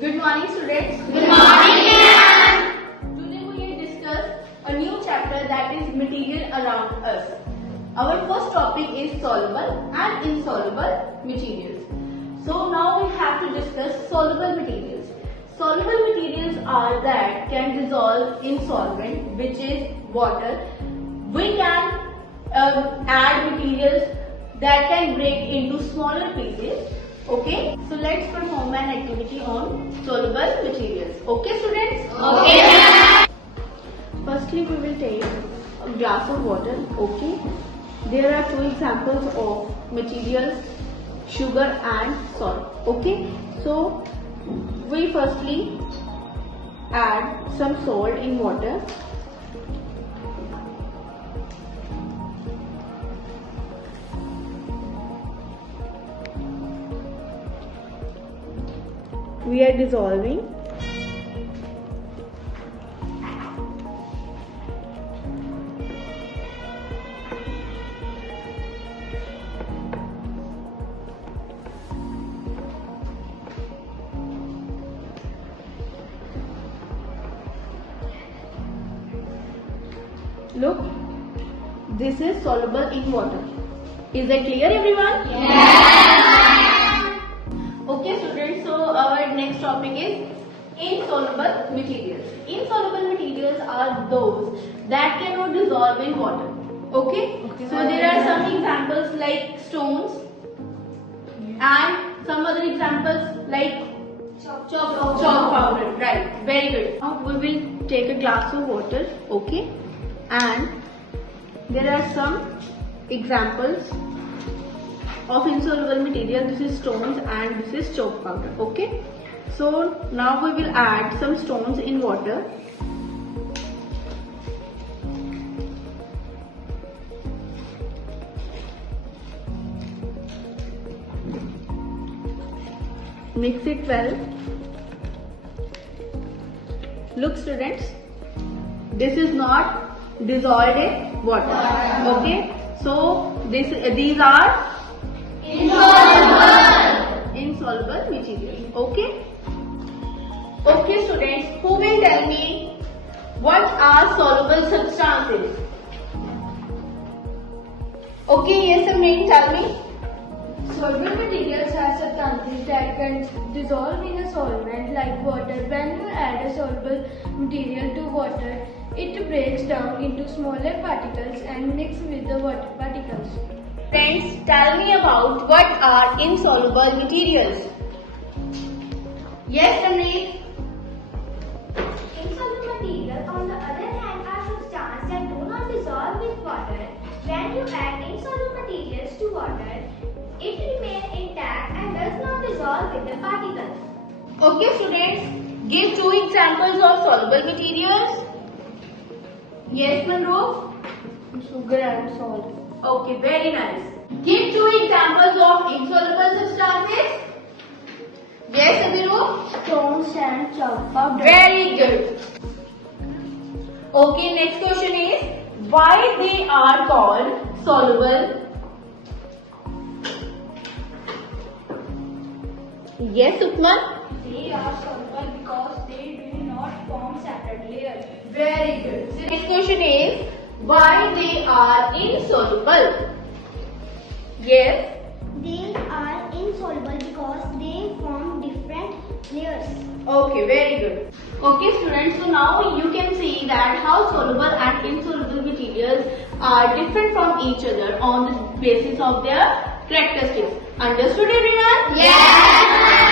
Good morning, students. Good morning, ma'am. Today we will discuss a new chapter that is material around us. Our first topic is soluble and insoluble materials. So now we have to discuss soluble materials. Soluble materials are that can dissolve in solvent, which is water. We can add materials that can break into smaller pieces. Okay, so let's perform an activity on soluble materials. Okay, students? Okay, ma'am. Firstly, we will take a glass of water. Okay, there are two examples of materials, sugar and salt. Okay, so we firstly add some salt in water. We are dissolving. Look, this is soluble in water. Is that clear, everyone? Yes. Okay, students, so our next topic is insoluble materials. Insoluble materials are those that cannot dissolve in water. Okay? So there are some examples like stones and some other examples like chalk powder. Right, very good. Now we will take a glass of water. Okay? And there are some examples of insoluble material. This is stones and this is chalk powder. Okay, so now we will add some stones in water. Mix it well. Look, students, this is not dissolved in water. Okay, so these are insoluble materials. Okay. Okay, students, who will tell me what are soluble substances? Okay, yes, Amreen, tell me. Soluble materials are substances that can dissolve in a solvent like water. When you add a soluble material to water, it breaks down into smaller particles and mix with the water particles. Friends, tell me about what are insoluble materials. Yes, Amreen. Insoluble materials, on the other hand, are substances that do not dissolve with water. When you add insoluble materials to water, it remains intact and does not dissolve with the particles. Okay, students, give two examples of soluble materials. Yes, Manroe? Sugar and salt. Okay, very nice. Give two examples of insoluble substances. Yes, Abiru? Stones and chalk powder. Very good. Okay, next question is why they are called soluble? Yes, Utman? They are soluble because they do not form separate layers. Very good. So next question is why they are insoluble? Yes. They are insoluble because they form different layers. Okay, very good. Okay, students, so now you can see that how soluble and insoluble materials are different from each other on the basis of their characteristics. Understood, everyone? Yes.